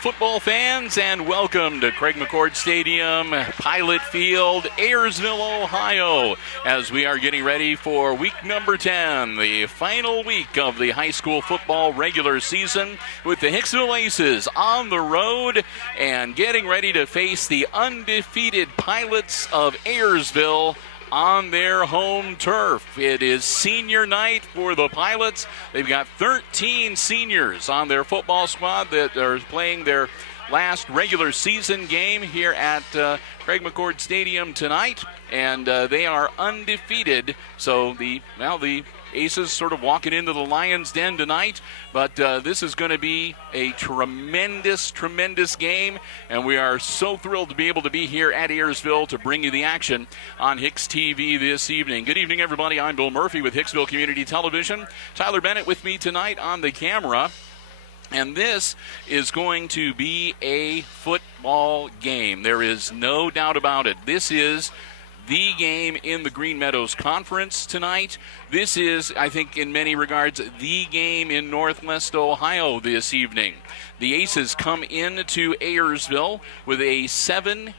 Football fans, and welcome to Craig McCord Stadium, Pilot Field, Ayersville, Ohio, as we are getting ready for week number 10, the final week of the high school football regular season, with the Hicksville Aces on the road and getting ready to face the undefeated Pilots of Ayersville on their home turf. It is senior night for the Pilots. They've got 13 seniors on their football squad that are playing their last regular season game here at Craig McCord Stadium tonight, and they are undefeated. So the Aces sort of walking into the Lions' Den tonight, but this is going to be a tremendous game, and we are so thrilled to be able to be here at Ayersville to bring you the action on HIX-TV this evening. Good evening, everybody. I'm Bill Murphy with Hicksville Community Television. Tyler Bennett with me tonight on the camera, and this is going to be a football game. There is no doubt about it. This is the game in the Green Meadows Conference tonight. This is, I think, in many regards, the game in Northwest Ohio this evening. The Aces come into Ayersville with a 7-2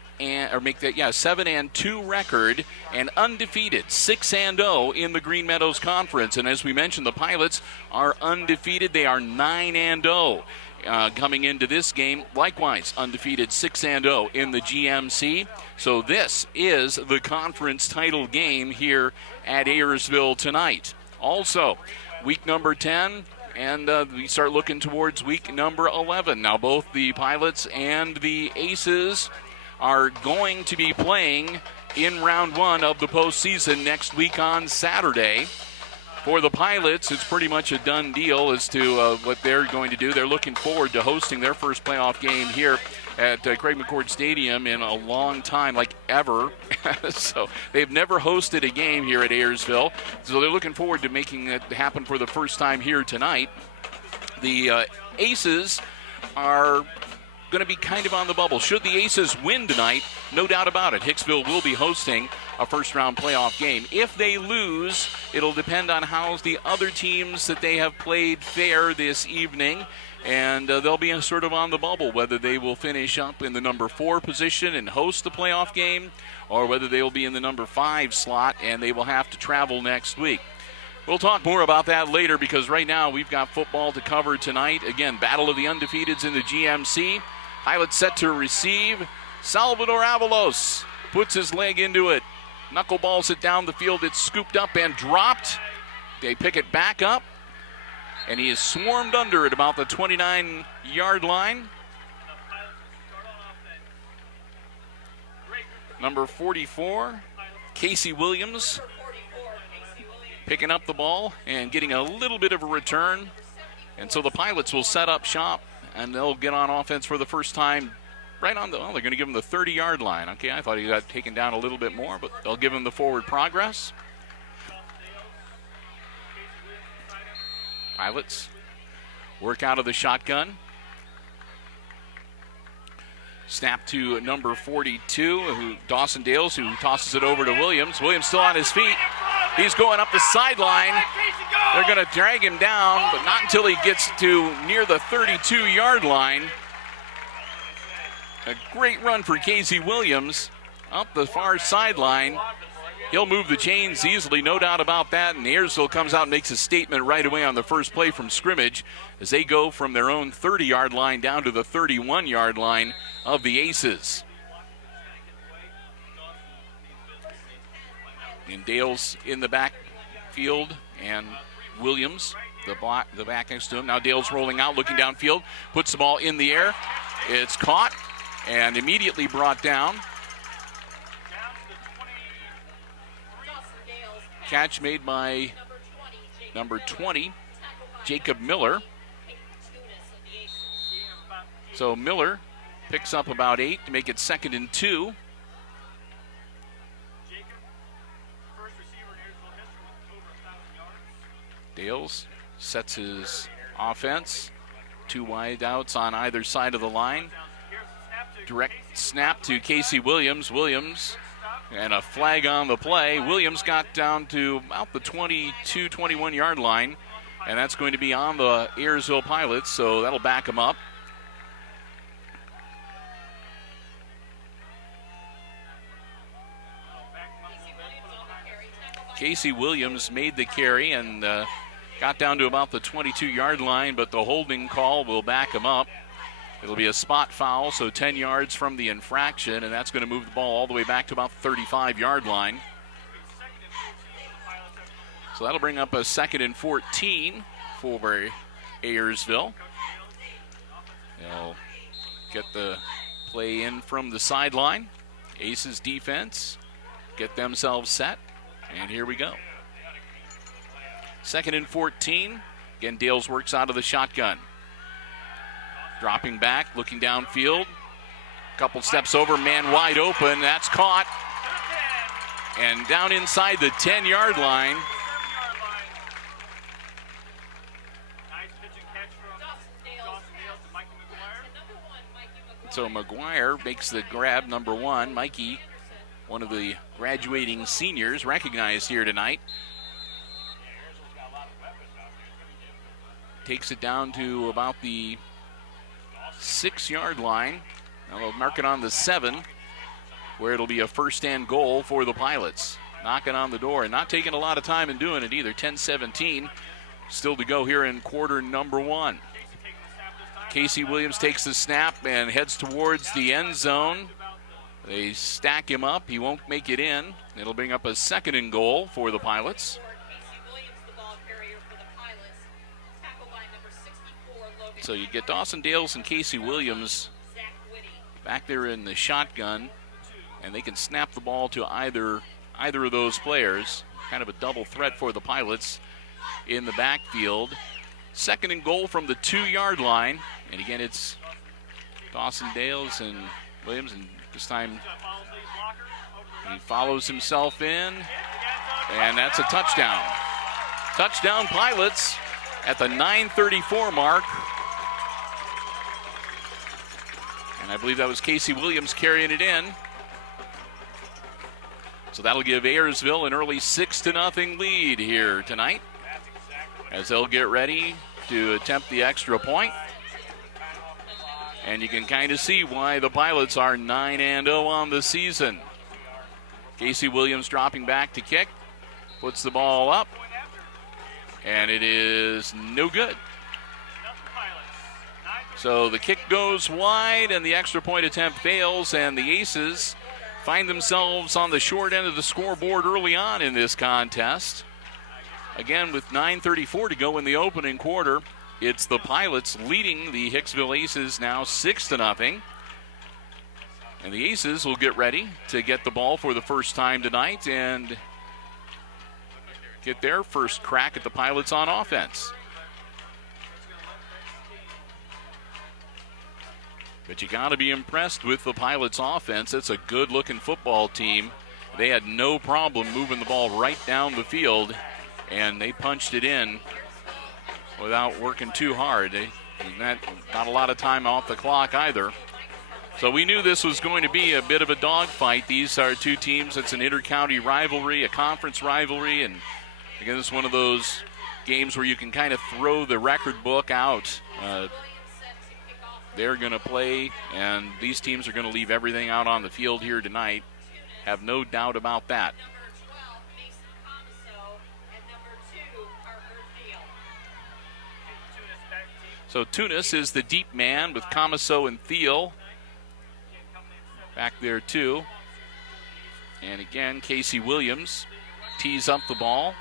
record and undefeated, 6-0 in the Green Meadows Conference. And as we mentioned, the Pilots are undefeated. They are 9-0. Coming into this game, likewise undefeated, 6-0 in the GMC. So this is the conference title game here at Ayersville tonight. Also, week number 10, and we start looking towards week number 11. Now, both the Pilots and the Aces are going to be playing in round one of the postseason next week on Saturday. For the Pilots, it's pretty much a done deal as to what they're going to do. They're looking forward to hosting their first playoff game here at Craig McCord Stadium in a long time, like ever. So they've never hosted a game here at Ayersville. So they're looking forward to making it happen for the first time here tonight. The Aces are going to be kind of on the bubble. Should the Aces win tonight, no doubt about it, Hicksville will be hosting a first-round playoff game. If they lose, it'll depend on how the other teams that they have played fare this evening, and they'll be sort of on the bubble, whether they will finish up in the number 4 position and host the playoff game, or whether they will be in the number 5 slot and they will have to travel next week. We'll talk more about that later, because right now we've got football to cover tonight. Again, Battle of the Undefeateds in the GMC. Pilots set to receive. Salvador Avalos puts his leg into it. Knuckleballs it down the field. It's scooped up and dropped. They pick it back up, and he is swarmed under at about the 29-yard line. Number 44, Casey Williams, picking up the ball and getting a little bit of a return. And so the Pilots will set up shop, and they'll get on offense for the first time right on they're going to give him the 30-yard line. Okay, I thought he got taken down a little bit more, but they'll give him the forward progress. Pilots work out of the shotgun. Snap to number 42, Dawson Dales, who tosses it over to Williams. Williams still on his feet. He's going up the sideline. They're going to drag him down, but not until he gets to near the 32-yard line. A great run for Casey Williams up the far sideline. He'll move the chains easily, no doubt about that. And Ayersville comes out and makes a statement right away on the first play from scrimmage as they go from their own 30-yard line down to the 31-yard line of the Aces. And Dale's in the backfield, and Williams, the back next to him. Now Dale's rolling out, looking downfield, puts the ball in the air. It's caught and immediately brought down. Catch made by number 20, Jacob Miller. So Miller picks up about 8 to make it 2nd and 2. Dales sets his offense. 2 wide outs on either side of the line. Direct snap to Casey Williams. Williams and a flag on the play. Williams got down to about the 22, 21 yard line, and that's going to be on the Ayersville Pilots, so that'll back him up. Casey Williams made the carry and got down to about the 22 yard line, but the holding call will back him up. It'll be a spot foul, so 10 yards from the infraction, and that's going to move the ball all the way back to about the 35 yard line. So that'll bring up a 2nd and 14 for Ayersville. They'll get the play in from the sideline. Aces defense get themselves set, and here we go. 2nd and 14. Again, Dales works out of the shotgun. Dropping back, looking downfield. Couple steps over, man wide open. That's caught. And down inside the 10 yard line. So McGuire makes the grab, number 1. Mikey, one of the graduating seniors, recognized here tonight. Takes it down to about the 6 yard line. Now they'll mark it on the 7, where it'll be a 1st and goal for the Pilots. Knocking on the door and not taking a lot of time in doing it either. 10-17 still to go here in quarter number 1. Casey Williams takes the snap and heads towards the end zone. They stack him up. He won't make it in. It'll bring up a 2nd and goal for the Pilots. So you get Dawson Dales and Casey Williams back there in the shotgun, and they can snap the ball to either of those players. Kind of a double threat for the Pilots in the backfield. 2nd and goal from the 2 yard line. And again, it's Dawson Dales and Williams, and this time he follows himself in, and that's a touchdown. Touchdown Pilots at the 9:34 mark. And I believe that was Casey Williams carrying it in. So that'll give Ayersville an early 6-0 lead here tonight, as they'll get ready to attempt the extra point. And you can kind of see why the Pilots are 9-0 on the season. Casey Williams dropping back to kick, puts the ball up, and it is no good. So the kick goes wide, and the extra point attempt fails, and the Aces find themselves on the short end of the scoreboard early on in this contest. Again, with 9:34 to go in the opening quarter, it's the Pilots leading the Hicksville Aces now 6-0. And the Aces will get ready to get the ball for the first time tonight and get their first crack at the Pilots on offense. But you got to be impressed with the Pilots offense. It's a good-looking football team. They had no problem moving the ball right down the field, and they punched it in without working too hard. Not a lot of time off the clock either. So we knew this was going to be a bit of a dogfight. These are two teams. It's an inter-county rivalry, a conference rivalry, and again, it's one of those games where you can kind of throw the record book out. They're going to play, and these teams are going to leave everything out on the field here tonight. Have no doubt about that. So Tunis is the deep man with Comiso and Thiel back there too. And again, Casey Williams tees up the ball.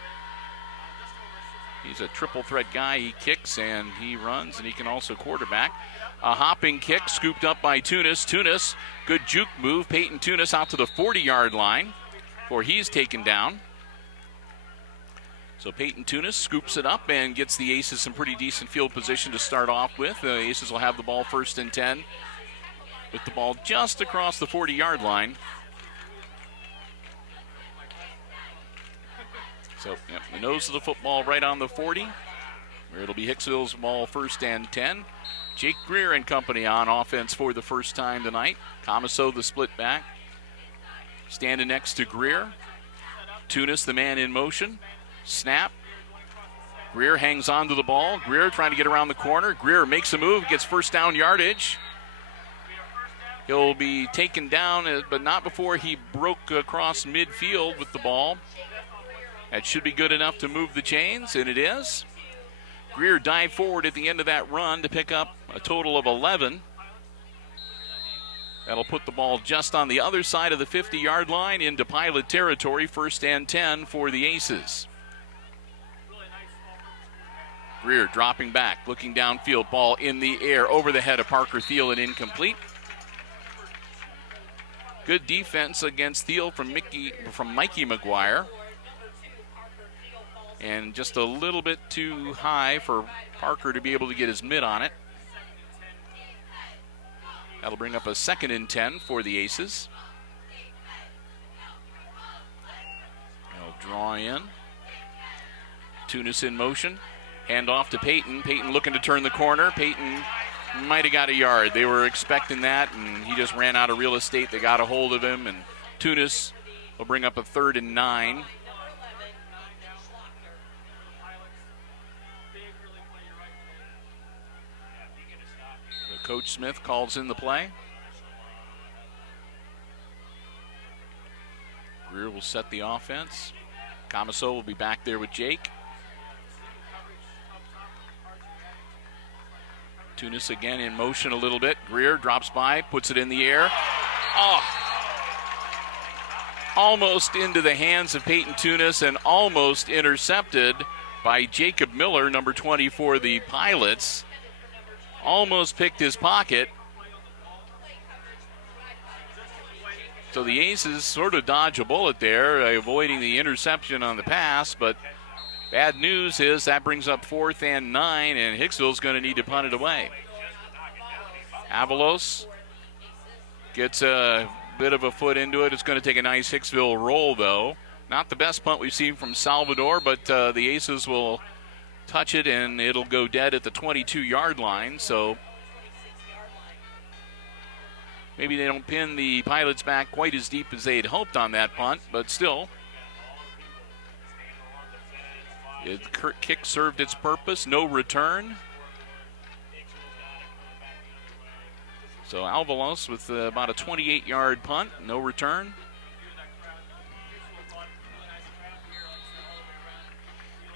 He's a triple threat guy. He kicks and he runs, and he can also quarterback. A hopping kick scooped up by Tunis. Tunis, good juke move. Peyton Tunis out to the 40-yard line before he's taken down. So Peyton Tunis scoops it up and gets the Aces some pretty decent field position to start off with. The Aces will have the ball 1st and 10 with the ball just across the 40-yard line. So the nose of the football right on the 40, where it'll be Hicksville's ball 1st and 10. Jake Greer and company on offense for the first time tonight. Comiso, the split back, standing next to Greer. Tunis, the man in motion. Snap. Greer hangs on to the ball. Greer trying to get around the corner. Greer makes a move, gets 1st down yardage. He'll be taken down, but not before he broke across midfield with the ball. That should be good enough to move the chains, and it is. Greer dived forward at the end of that run to pick up a total of 11. That'll put the ball just on the other side of the 50-yard line into Pilot territory, 1st and 10 for the Aces. Greer dropping back, looking downfield, ball in the air over the head of Parker Thiel and incomplete. Good defense against Thiel from Mikey McGuire. And just a little bit too high for Parker to be able to get his mitt on it. That'll bring up a 2nd and 10 for the Aces. They'll draw in. Tunis in motion. Hand off to Peyton. Peyton looking to turn the corner. Peyton might have got a yard. They were expecting that, and he just ran out of real estate. They got a hold of him, and Tunis will bring up a 3rd and 9. So Coach Smith calls in the play. Greer will set the offense. Comiso will be back there with Jake. Tunis again in motion a little bit. Greer drops by, puts it in the air. Oh! Almost into the hands of Peyton Tunis and almost intercepted by Jacob Miller, number 20 for the Pilots. Almost picked his pocket. So the Aces sort of dodge a bullet there, avoiding the interception on the pass, but bad news is that brings up 4th and 9, and Hicksville's going to need to punt it away. Avalos gets a bit of a foot into it. It's going to take a nice Hicksville roll, though. Not the best punt we've seen from Salvador, but the Aces will touch it, and it'll go dead at the 22-yard line. So maybe they don't pin the Pilots back quite as deep as they had hoped on that punt, but still. The kick served its purpose, no return. So Alvalos with about a 28-yard punt, no return.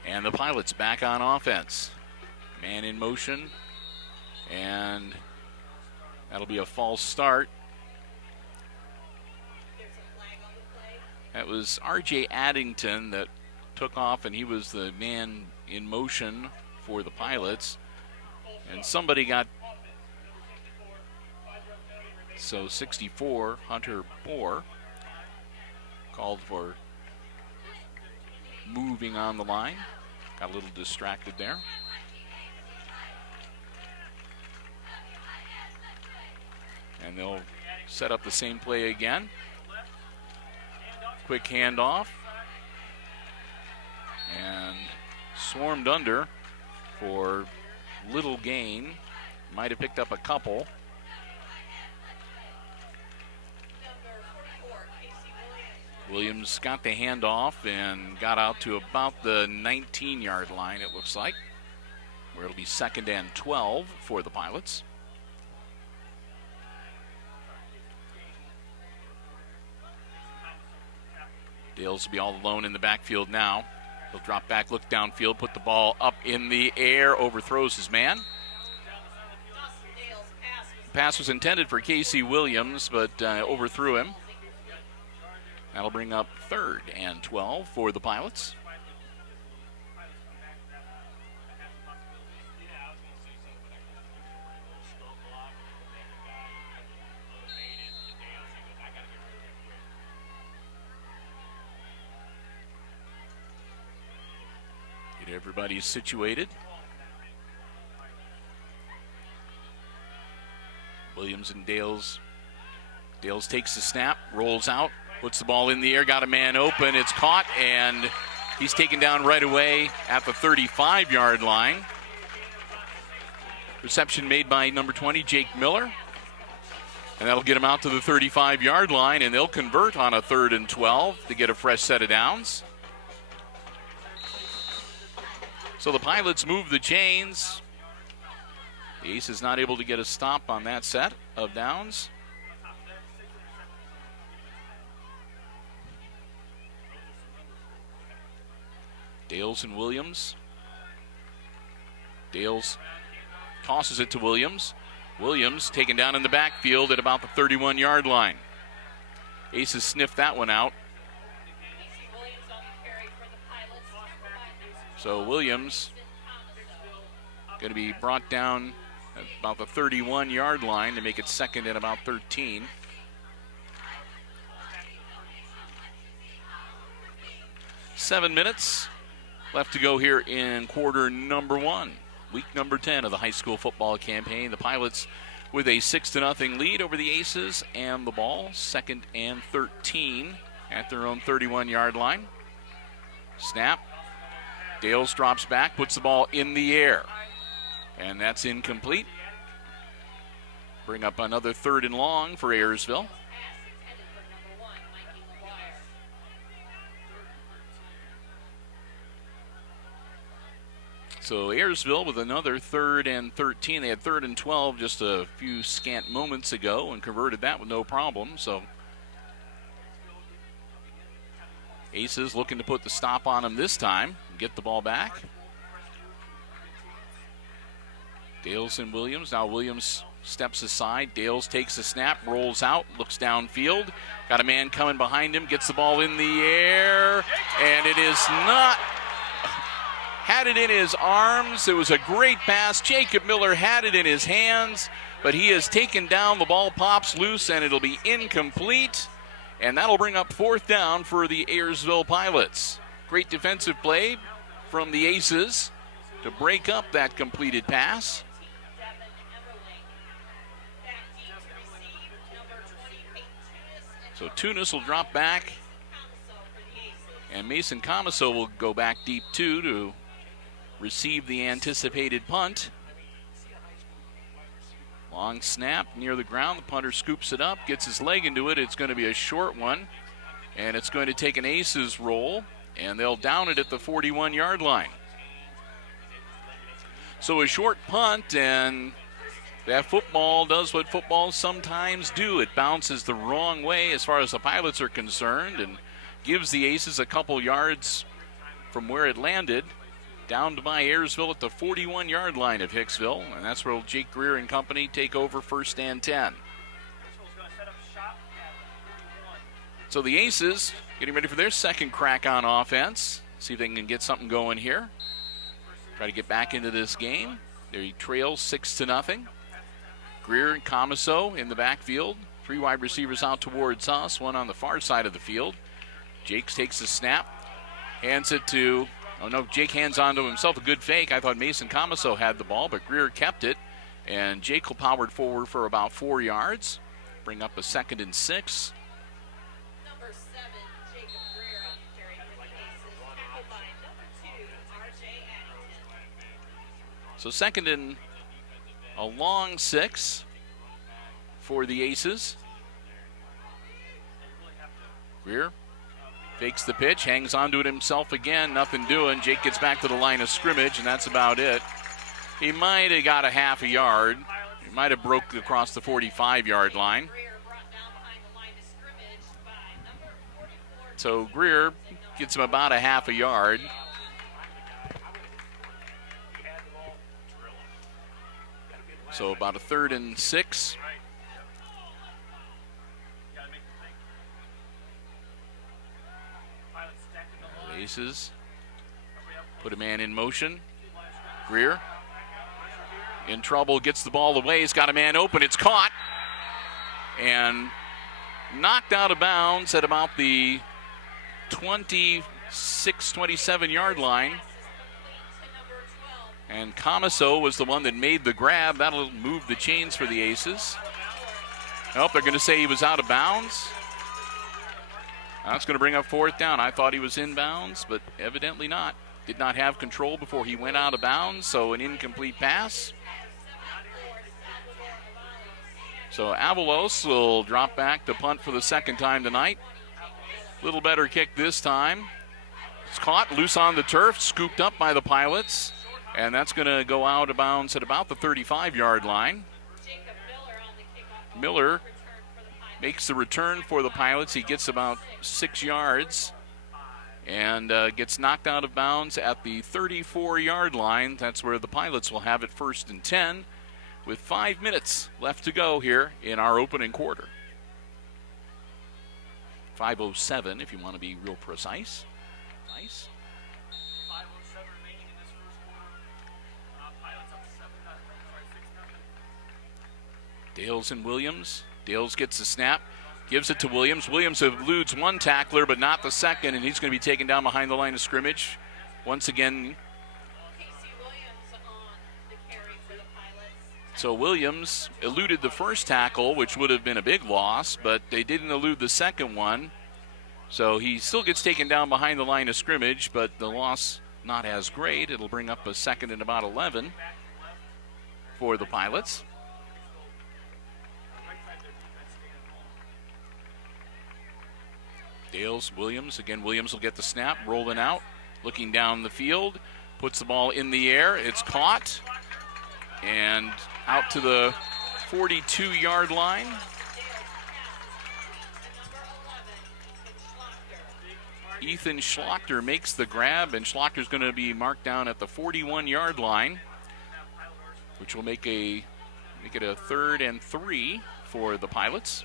And the Pilots back on offense. Man in motion, and that'll be a false start. That was R.J. Addington that took off, and he was the man in motion for the Pilots. And somebody got, so 64, Hunter Bohr, called for moving on the line. Got a little distracted there. And they'll set up the same play again. Quick handoff. And swarmed under for little gain. Might have picked up a couple. Williams got the handoff and got out to about the 19-yard line, it looks like, where it'll be 2nd and 12 for the Pilots. Dales will be all alone in the backfield now. He'll drop back, look downfield, put the ball up in the air, overthrows his man. The pass was intended for Casey Williams, but overthrew him. That'll bring up 3rd and 12 for the Pilots. Get everybody situated. Williams and Dales. Dales takes the snap, rolls out, puts the ball in the air, got a man open. It's caught, and he's taken down right away at the 35-yard line. Reception made by number 20, Jake Miller. And that'll get him out to the 35-yard line, and they'll convert on a 3rd and 12 to get a fresh set of downs. So the Pilots move the chains. The Aces not able to get a stop on that set of downs. Dales and Williams. Dales tosses it to Williams. Williams taken down in the backfield at about the 31-yard line. Aces sniffed that one out. So Williams going to be brought down at about the 31-yard line to make it 2nd and about 13. Seven minutes left to go here in quarter number 1. Week number 10 of the high school football campaign. The Pilots with a 6-0 lead over the Aces, and the ball 2nd and 13 at their own 31-yard line. Snap. Dales drops back, puts the ball in the air, and that's incomplete. Bring up another 3rd and long for Ayersville. So Ayersville with another 3rd and 13. They had 3rd and 12 just a few scant moments ago and converted that with no problem. So Aces looking to put the stop on them this time and get the ball back. Dales and Williams. Now Williams steps aside. Dales takes the snap, rolls out, looks downfield. Got a man coming behind him, gets the ball in the air, and it is not. Had it in his arms. It was a great pass. Jacob Miller had it in his hands, but he is taken down. The ball pops loose, and it'll be incomplete. And that'll bring up 4th down for the Ayersville Pilots. Great defensive play from the Aces to break up that completed pass. So Tunis will drop back, and Mason Comiso will go back deep too to receive the anticipated punt. Long snap near the ground. The punter scoops it up, gets his leg into it. It's going to be a short one, and it's going to take an Aces roll, and they'll down it at the 41-yard line. So a short punt, and that football does what footballs sometimes do. It bounces the wrong way as far as the Pilots are concerned and gives the Aces a couple yards from where it landed. Down to by Ayersville at the 41-yard line of Hicksville, and that's where Jake Greer and company take over 1st and 10. So the Aces getting ready for their 2nd crack on offense. See if they can get something going here. Try to get back into this game. They trail 6-0. Greer and Comiso in the backfield. 3 wide receivers out towards us, one on the far side of the field. Jakes takes the snap, hands it to. Oh, no, Jake hands on to himself. A good fake. I thought Mason Comiso had the ball, but Greer kept it. And Jake will powered forward for about 4 yards. Bring up a 2nd and 6. Number 7, Jacob Greer on the carry for the Aces. Tackled by number 2, R.J. Addington. So 2nd and a long 6 for the Aces. Greer fakes the pitch, hangs onto it himself again, nothing doing. Jake gets back to the line of scrimmage, and that's about it. He might have got a half a yard. He might have broke across the 45-yard line. So Greer gets him about a half a yard. So about a 3rd and 6. Aces put a man in motion. Greer in trouble, gets the ball away. He's got a man open. It's caught and knocked out of bounds at about the 26, 27-yard line. And Comiso was the one that made the grab. That'll move the chains for the Aces. Nope, they're going to say he was out of bounds. That's going to bring up fourth down. I thought he was in bounds, but evidently not. Did not have control before he went out of bounds, so an incomplete pass. So Avalos will drop back to punt for the second time tonight. Little better kick this time. It's caught loose on the turf, scooped up by the Pilots, and that's going to go out of bounds at about the 35-yard line. Miller makes the return for the Pilots. He gets about 6 yards and gets knocked out of bounds at the 34-yard line. That's where the Pilots will have it 1st and 10 with 5 minutes left to go here in our opening quarter. 5:07 if you want to be real precise. Nice. 5:07 remaining in this first quarter. Pilots up 6-0. Dales and Williams. Dales gets the snap, gives it to Williams. Williams eludes one tackler, but not the second, and he's going to be taken down behind the line of scrimmage. Once again, so Williams eluded the first tackle, which would have been a big loss, but they didn't elude the second one. So he still gets taken down behind the line of scrimmage, but the loss not as great. It'll bring up a 2nd and about 11 for the Pilots. Dales, Williams. Again, Williams will get the snap, rolling out, looking down the field, puts the ball in the air. It's caught and out to the 42-yard line. Ethan Schlachter makes the grab, and Schlachter's going to be marked down at the 41-yard line, which will make it a 3rd and 3 for the Pilots.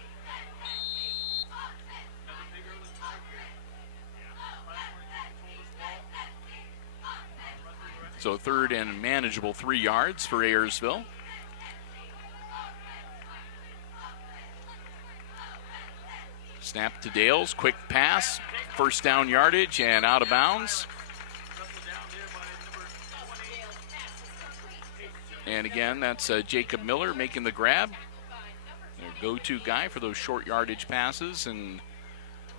So 3rd and manageable 3 yards for Ayersville. Snap to Dales, quick pass, 1st down yardage, and out of bounds. And again, that's Jacob Miller making the grab. Their go-to guy for those short yardage passes, and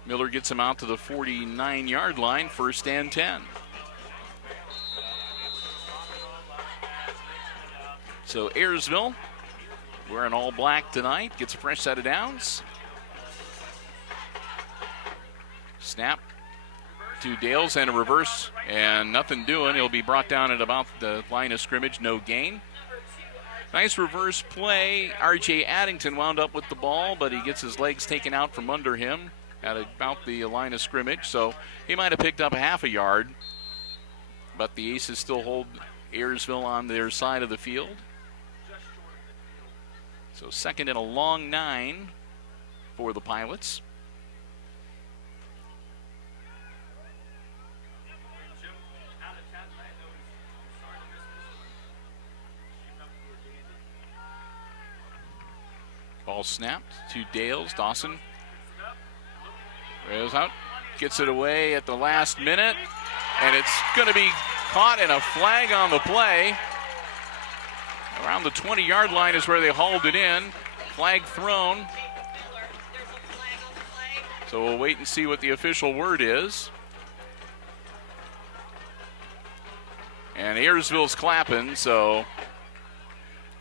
Miller gets him out to the 49-yard line, 1st and 10. So Ayersville, wearing all black tonight, gets a fresh set of downs. Snap to Dales and a reverse, and nothing doing. He'll be brought down at about the line of scrimmage, no gain. Nice reverse play. R.J. Addington wound up with the ball, but he gets his legs taken out from under him at about the line of scrimmage, so he might have picked up a half a yard, but the Aces still hold Ayersville on their side of the field. So 2nd and a long 9 for the Pilots. Ball snapped to Dales. Dawson rails out, gets it away at the last minute, and it's going to be caught in a flag on the play. Around the 20-yard line is where they hauled it in. Flag thrown. So we'll wait and see what the official word is. And Ayersville's clapping, so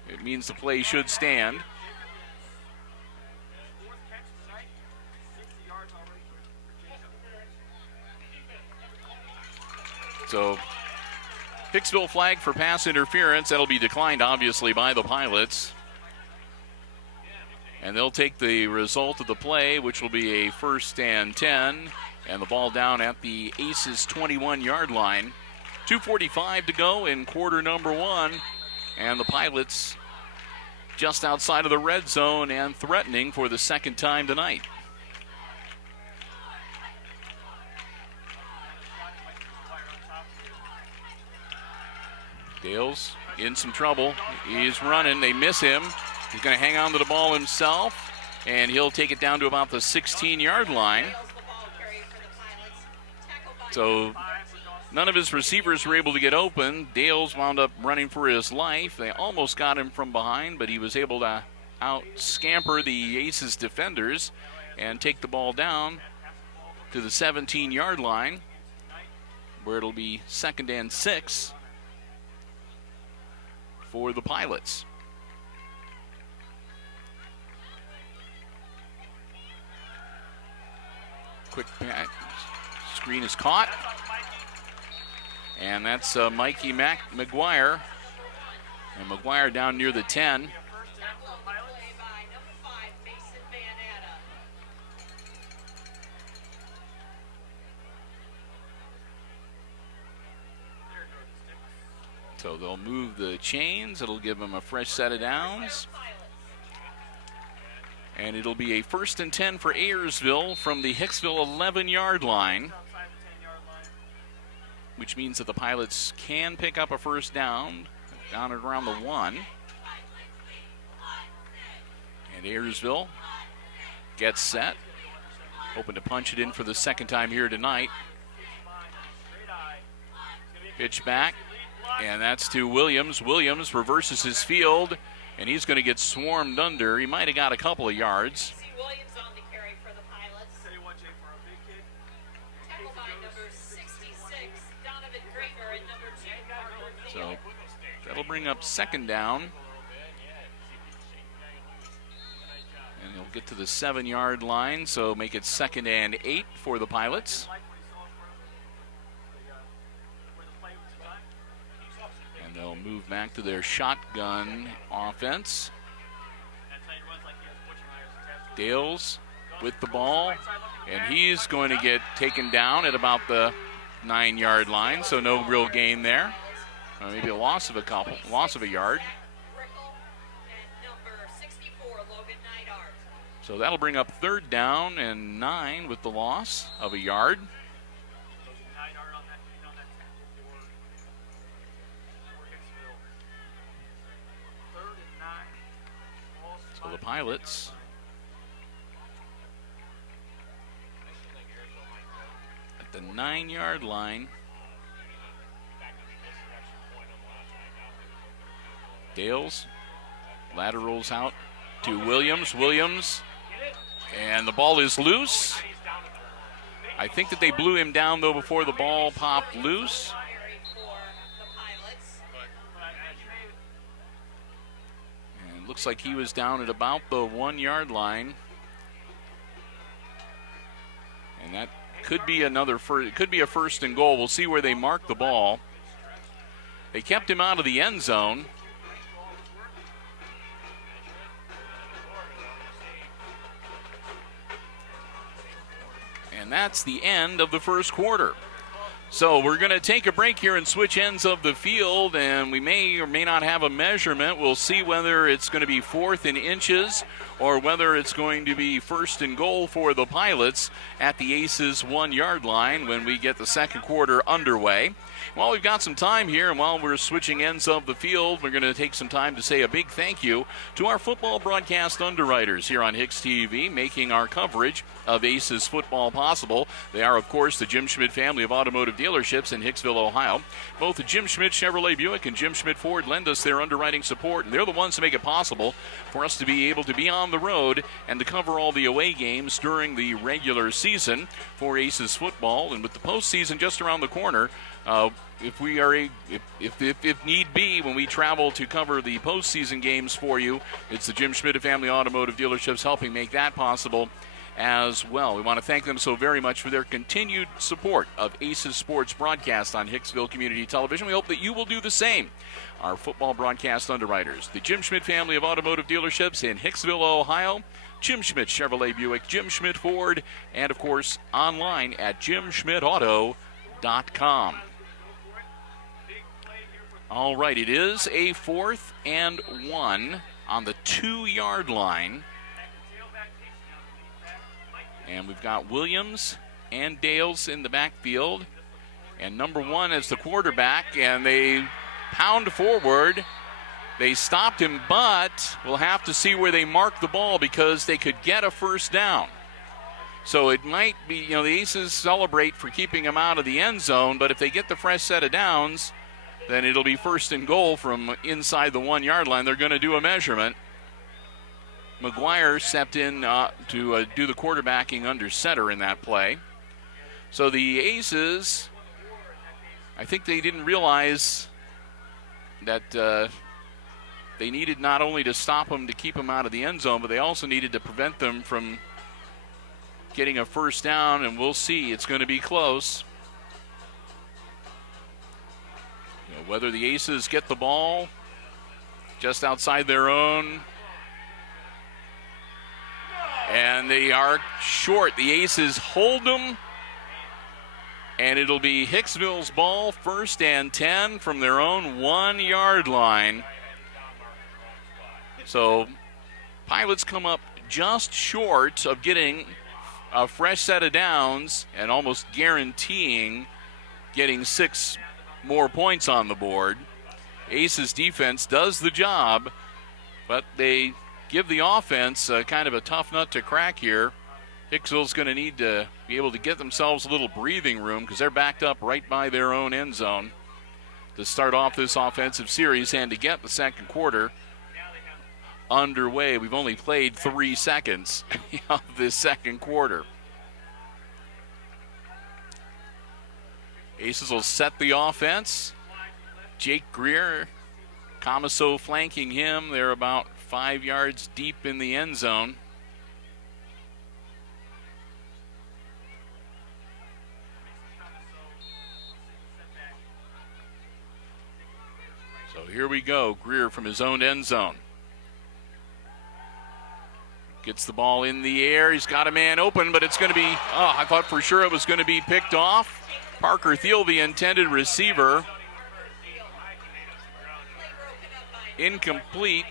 it means the play should stand. So Hicksville flag for pass interference. That'll be declined, obviously, by the Pilots. And they'll take the result of the play, which will be a 1st and 10, and the ball down at the Aces' 21-yard line. 2:45 to go in quarter number 1, and the Pilots just outside of the red zone and threatening for the 2nd time tonight. Dales in some trouble. He's running. They miss him. He's going to hang on to the ball himself, and he'll take it down to about the 16-yard line. So None of his receivers were able to get open. Dales wound up running for his life. They almost got him from behind, but he was able to out-scamper the Aces defenders and take the ball down to the 17-yard line, where it'll be 2nd and 6 for the Pilots. Quick screen is caught. And that's Mikey McGuire. And McGuire down near the 10. So they'll move the chains. It'll give them a fresh set of downs. And it'll be a 1st and 10 for Ayersville from the Hicksville 11-yard line, which means that the Pilots can pick up a first down at around the 1. And Ayersville gets set, hoping to punch it in for the 2nd time here tonight. Pitch back, and that's to Williams. Williams reverses his field, and he's going to get swarmed under. He might have got a couple of yards. Williams on the carry for the Pilots. Tackle by number 66, Donovan Kramer, and number 2, So that'll bring up 2nd down. And he'll get to the 7-yard line, so make it 2nd and 8 for the Pilots. And they'll move back to their shotgun offense. Dales with the ball, and he's going to get taken down at about the 9-yard line, so no real gain there. Maybe a loss of a yard. So that'll bring up 3rd down and 9 with the loss of a yard. So the Pilots at the 9-yard line. Dales laterals out to Williams. Williams, and the ball is loose. I think that they blew him down, though, before the ball popped loose. And it looks like he was down at about the 1-yard line. And that could be it could be a 1st and goal. We'll see where they mark the ball. They kept him out of the end zone. And that's the end of the first quarter. So we're going to take a break here and switch ends of the field, and we may or may not have a measurement. We'll see whether it's going to be 4th and inches or whether it's going to be 1st and goal for the Pilots at the Aces 1-yard line when we get the second quarter underway. While we've got some time here and while we're switching ends of the field, we're going to take some time to say a big thank you to our football broadcast underwriters here on HIX-TV, making our coverage of Aces football possible. They are, of course, the Jim Schmidt family of automotive dealerships in Hicksville, Ohio. Both the Jim Schmidt Chevrolet Buick and Jim Schmidt Ford lend us their underwriting support, and they're the ones who make it possible for us to be able to be on the road and to cover all the away games during the regular season for Aces football. And with the postseason just around the corner, if need be, when we travel to cover the postseason games for you, it's the Jim Schmidt family automotive dealerships helping make that possible as well. We want to thank them so very much for their continued support of Aces Sports broadcast on Hicksville Community Television. We hope that you will do the same. Our football broadcast underwriters, the Jim Schmidt family of automotive dealerships in Hicksville, Ohio, Jim Schmidt Chevrolet Buick, Jim Schmidt Ford, and of course online at jimschmidtauto.com. All right, it is a 4th and 1 on the 2-yard line. And we've got Williams and Dales in the backfield. And number 1 is the quarterback, and they pound forward. They stopped him, but we'll have to see where they mark the ball because they could get a first down. So it might be, the Aces celebrate for keeping him out of the end zone, but if they get the fresh set of downs, then it'll be first and goal from inside the 1 yard line. They're going to do a measurement. McGuire stepped in to do the quarterbacking under center in that play. So the Aces, I think they didn't realize that they needed not only to stop him to keep him out of the end zone, but they also needed to prevent them from getting a first down, and we'll see. It's going to be close. Whether the Aces get the ball just outside their own. And they are short. The Aces hold them. And it'll be Hicksville's ball, 1st and 10 from their own 1 yard line. So Pilots come up just short of getting a fresh set of downs and almost guaranteeing getting 6 more points on the board. Aces defense does the job, but they give the offense kind of a tough nut to crack here. Hicksville's going to need to be able to get themselves a little breathing room because they're backed up right by their own end zone to start off this offensive series and to get the second quarter underway. We've only played 3 seconds of this second quarter. Aces will set the offense. Jake Greer, Comiso flanking him. They're about 5 yards deep in the end zone. So here we go. Greer from his own end zone. Gets the ball in the air. He's got a man open, but it's going to be, I thought for sure it was going to be picked off. Parker Thiel, the intended receiver. Incomplete.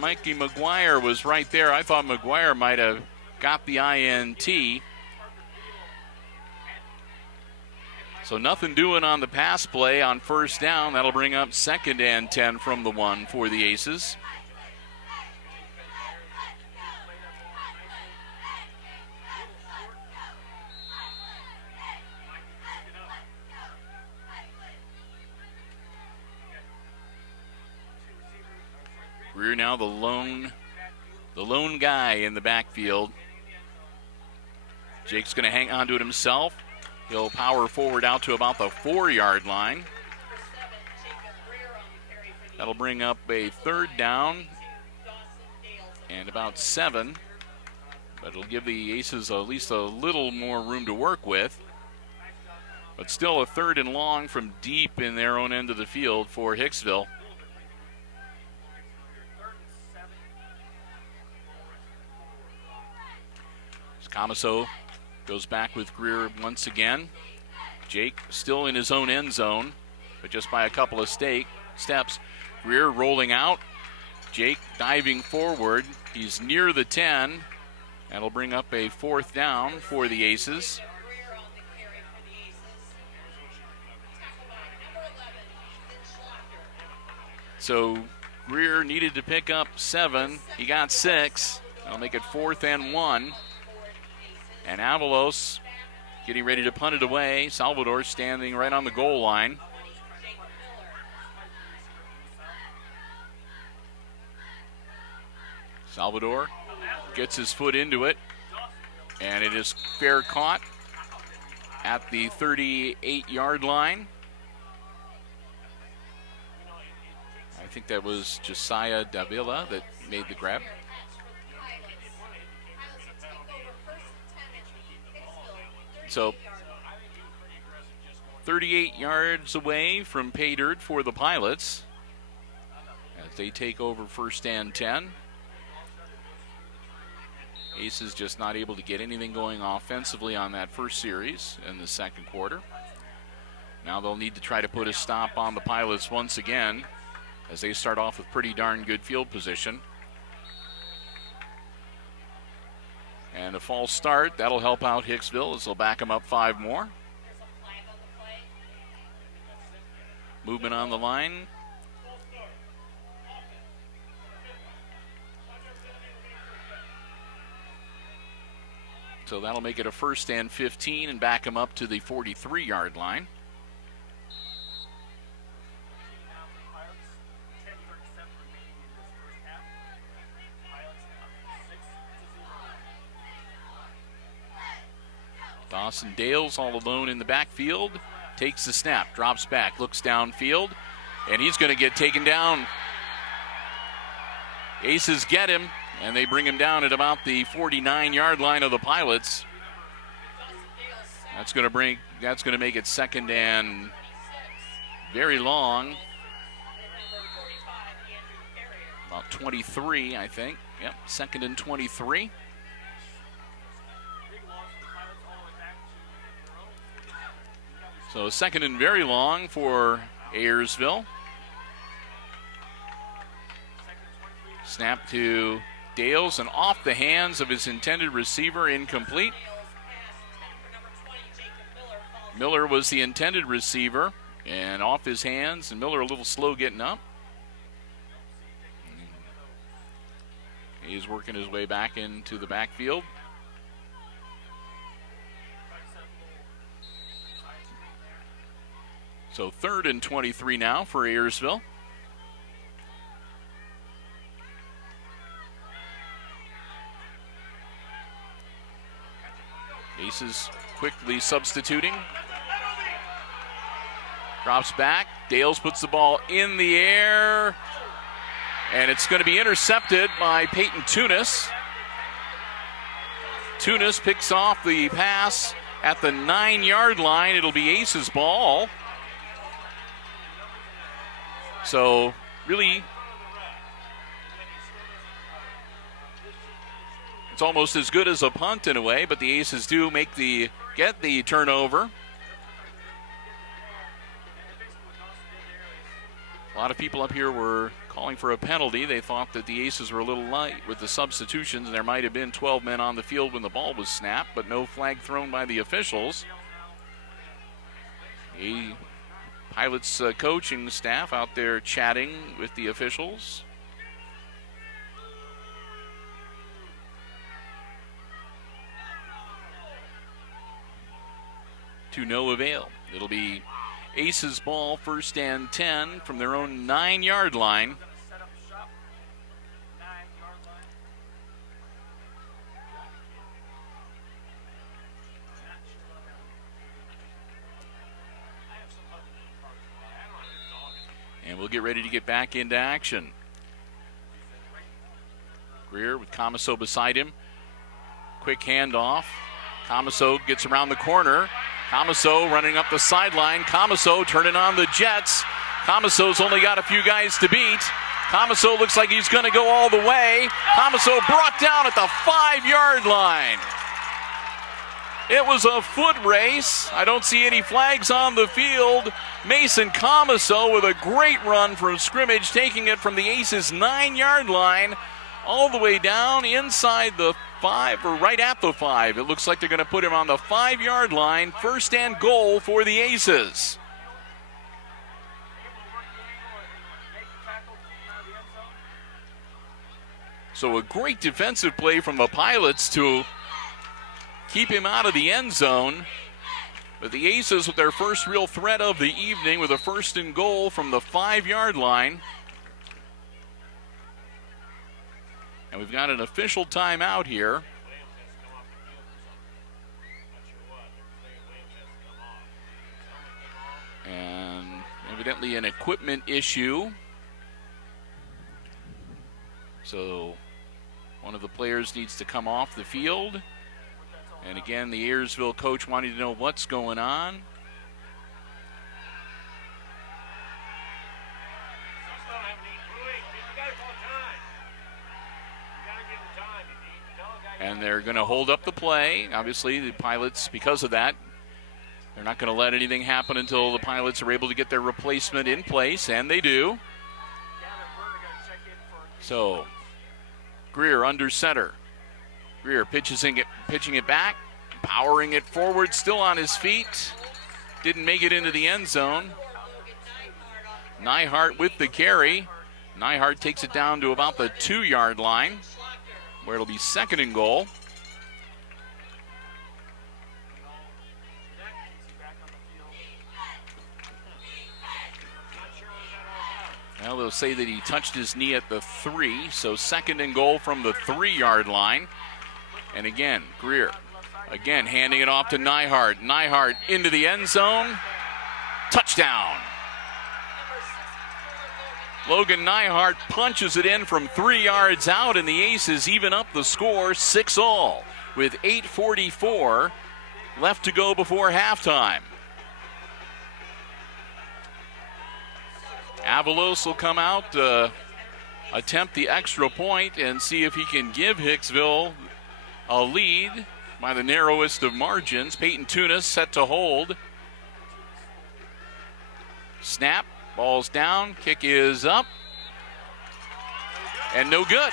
Mikey McGuire was right there. I thought McGuire might have got the INT. So nothing doing on the pass play on first down. That'll bring up 2nd and 10 from the 1 for the Aces. Greer now the lone guy in the backfield. Jake's going to hang on to it himself. He'll power forward out to about the 4-yard line. That'll bring up a 3rd down and about 7. But it'll give the Aces at least a little more room to work with. But still a 3rd and long from deep in their own end of the field for Hicksville. Comiso goes back with Greer once again. Jake still in his own end zone, but just by a couple of steps. Greer rolling out. Jake diving forward. He's near the 10. That'll bring up a 4th down for the Aces. So Greer needed to pick up 7. He got 6. That'll make it 4th and 1. And Avalos getting ready to punt it away. Salvador standing right on the goal line. Salvador gets his foot into it. And it is fair caught at the 38-yard line. I think that was Josiah Davila that made the grab. So 38 yards away from pay dirt for the Pilots as they take over 1st and 10. Aces just not able to get anything going offensively on that first series in the second quarter. Now they'll need to try to put a stop on the Pilots once again as they start off with pretty darn good field position. And a false start, that'll help out Hicksville as they'll back them up 5 more. Movement on the line. So that'll make it a 1st and 15 and back him up to the 43-yard line. Dawson Dales all alone in the backfield. Takes the snap, drops back, looks downfield, and he's going to get taken down. Aces get him, and they bring him down at about the 49-yard line of the Pilots. That's going to make it 2nd and very long. About 23, I think. Yep, 2nd and 23. So 2nd and very long for Ayersville. Snap to Dales and off the hands of his intended receiver, incomplete. Miller was the intended receiver and off his hands, and Miller a little slow getting up. He's working his way back into the backfield. So 3rd and 23 now for Ayersville. Aces quickly substituting. Drops back. Dales puts the ball in the air. And it's going to be intercepted by Peyton Tunis. Tunis picks off the pass at the 9-yard line. It'll be Ace's ball. So really, it's almost as good as a punt in a way, but the Aces do get the turnover. A lot of people up here were calling for a penalty. They thought that the Aces were a little light with the substitutions. There might have been 12 men on the field when the ball was snapped, but no flag thrown by the officials. Pilots coaching staff out there chatting with the officials. To no avail. It'll be Ace's ball, 1st and 10 from their own 9-yard line. And we'll get ready to get back into action. Greer with Comiso beside him. Quick handoff. Comiso gets around the corner. Comiso running up the sideline. Comiso turning on the Jets. Comiso's only got a few guys to beat. Comiso looks like he's going to go all the way. Comiso brought down at the 5-yard line. It was a foot race. I don't see any flags on the field. Mason Comiso with a great run from scrimmage, taking it from the Aces' 9-yard line all the way down inside the 5, or right at the 5. It looks like they're going to put him on the 5-yard line. 1st and goal for the Aces. So a great defensive play from the Pilots to keep him out of the end zone. But the Aces with their first real threat of the evening with a 1st and goal from the 5-yard line. And we've got an official timeout here. And evidently an equipment issue. So one of the players needs to come off the field. And again, the Ayersville coach wanting to know what's going on. And they're going to hold up the play. Obviously, the Pilots, because of that, they're not going to let anything happen until the Pilots are able to get their replacement in place, and they do. So, Greer under center. Greer pitching it back, powering it forward, still on his feet. Didn't make it into the end zone. Nyhart with the carry. Nyhart takes it down to about the 2-yard line, where it'll be 2nd and goal. They'll say that he touched his knee at the 3, so 2nd and goal from the 3-yard line. And again, Greer, again handing it off to Nyhart. Nyhart into the end zone. Touchdown. Logan Nyhart punches it in from 3 yards out, and the Aces even up the score 6-all with 8:44 left to go before halftime. Avalos will come out, attempt the extra point, and see if he can give Hicksville a lead by the narrowest of margins. Peyton Tunis set to hold. Snap, ball's down, kick is up, and no good.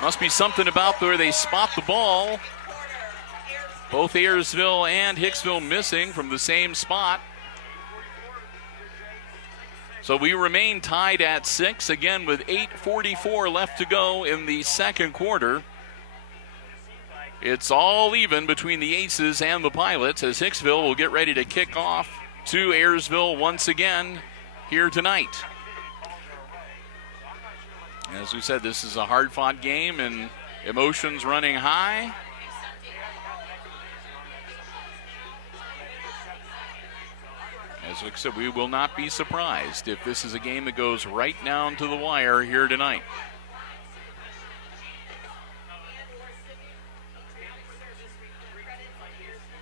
Must be something about where they spot the ball. Both Ayersville and Hicksville missing from the same spot. So we remain tied at 6, again with 8:44 left to go in the second quarter. It's all even between the Aces and the Pilots as Hicksville will get ready to kick off to Ayersville once again here tonight. As we said, this is a hard-fought game and emotions running high. As we said, we will not be surprised if this is a game that goes right down to the wire here tonight.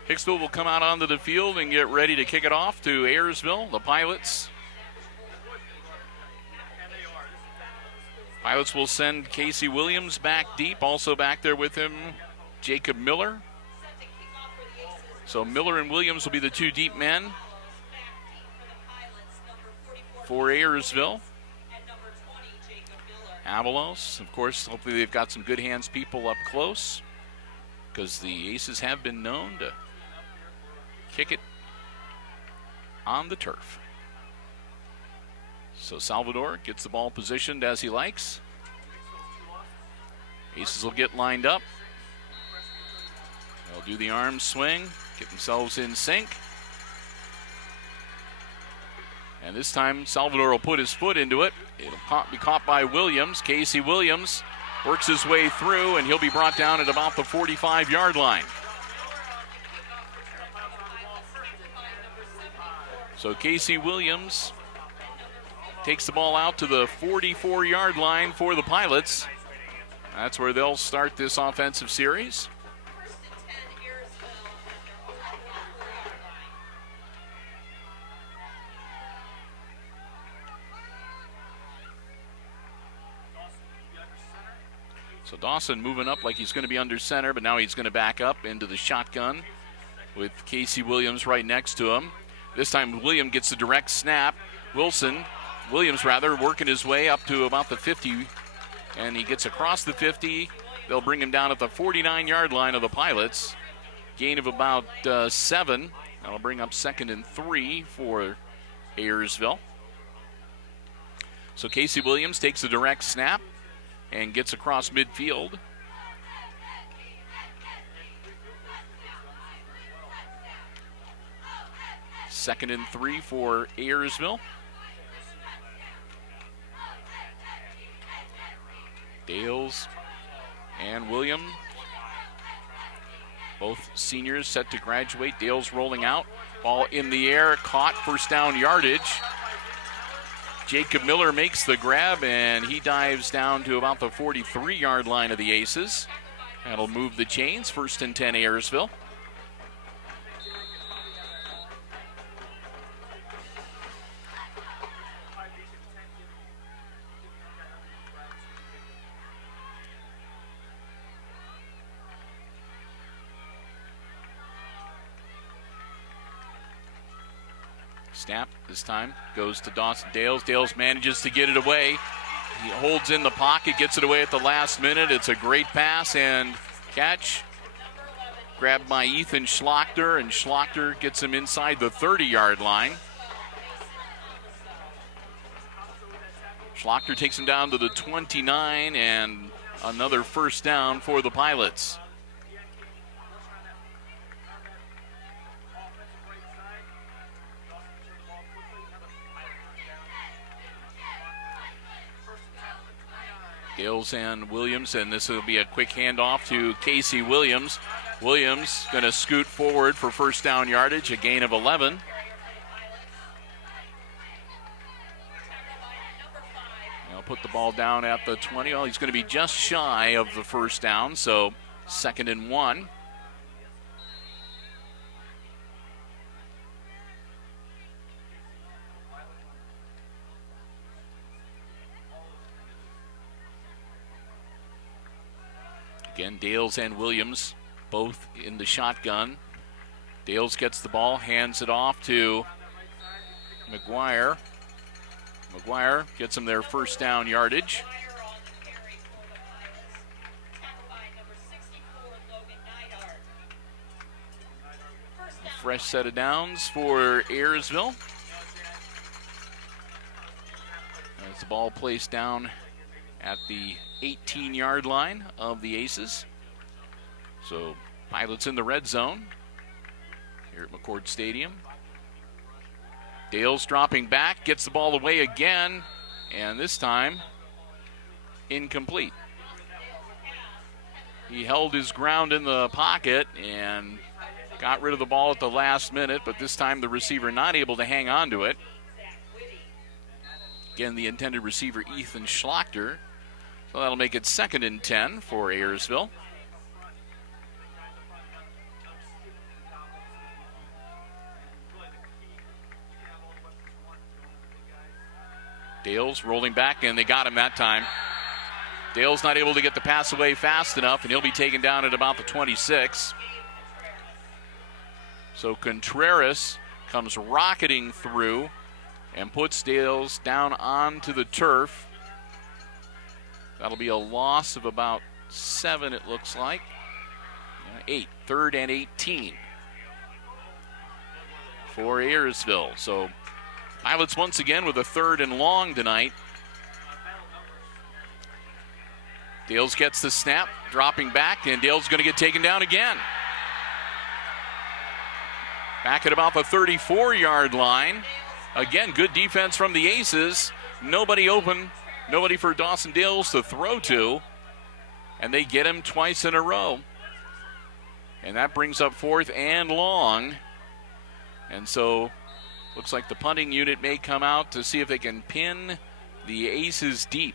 Hicksville will come out onto the field and get ready to kick it off to Ayersville. The Pilots will send Casey Williams back deep. Also back there with him, Jacob Miller. So Miller and Williams will be the 2 deep men for Ayersville. Avalos, of course, hopefully they've got some good hands people up close because the Aces have been known to kick it on the turf. So Salvador gets the ball positioned as he likes. Aces will get lined up. They'll do the arm swing, get themselves in sync. And this time Salvador will put his foot into it. It'll be caught by Williams. Casey Williams works his way through, and he'll be brought down at about the 45-yard line. So Casey Williams takes the ball out to the 44-yard line for the Pilots. That's where they'll start this offensive series. So Dawson moving up like he's going to be under center, but now he's going to back up into the shotgun with Casey Williams right next to him. This time Williams gets the direct snap. Williams working his way up to about the 50, and he gets across the 50. They'll bring him down at the 49-yard line of the Pilots. Gain of about 7. That'll bring up 2nd and 3 for Ayersville. So Casey Williams takes the direct snap and gets across midfield. Second and 3 for Ayersville. Dales and William, both seniors set to graduate. Dales rolling out, ball in the air, caught, first down yardage. Jacob Miller makes the grab, and he dives down to about the 43-yard line of the Aces. That'll move the chains. 1st and 10 Ayersville. Snap this time goes to Dawson Dales. Dales manages to get it away. He holds in the pocket, gets it away at the last minute. It's a great pass and catch. Grabbed by Ethan Schlachter, and Schlachter gets him inside the 30-yard line. Schlachter takes him down to the 29, and another first down for the Pilots. Dales and Williams, and this will be a quick handoff to Casey Williams. Williams going to scoot forward for first down yardage, a gain of 11. I'll put the ball down at the 20. Oh, he's going to be just shy of the first down, so 2nd and 1. Again, Dales and Williams both in the shotgun. Dales gets the ball, hands it off to McGuire. McGuire gets them their first down yardage. A fresh set of downs for Ayersville. As the ball placed down at the 18-yard line of the Aces. So Pilots in the red zone here at McCord Stadium. Dales dropping back, gets the ball away again, and this time incomplete. He held his ground in the pocket and got rid of the ball at the last minute, but this time the receiver not able to hang on to it. Again, the intended receiver, Ethan Schlachter. So that'll make it 2nd and 10 for Ayersville. Dales rolling back, and they got him that time. Dale's not able to get the pass away fast enough, and he'll be taken down at about the 26. So Contreras comes rocketing through and puts Dales down onto the turf. That'll be a loss of about 7, it looks like. 8, 3rd and 18 for Ayersville. So Pilots once again with a 3rd and long tonight. Dales gets the snap, dropping back, and Dale's going to get taken down again. Back at about the 34-yard line. Again, good defense from the Aces. Nobody open, nobody for Dawson Dales to throw to, and they get him twice in a row. And that brings up 4th and long. And so looks like the punting unit may come out to see if they can pin the Aces deep.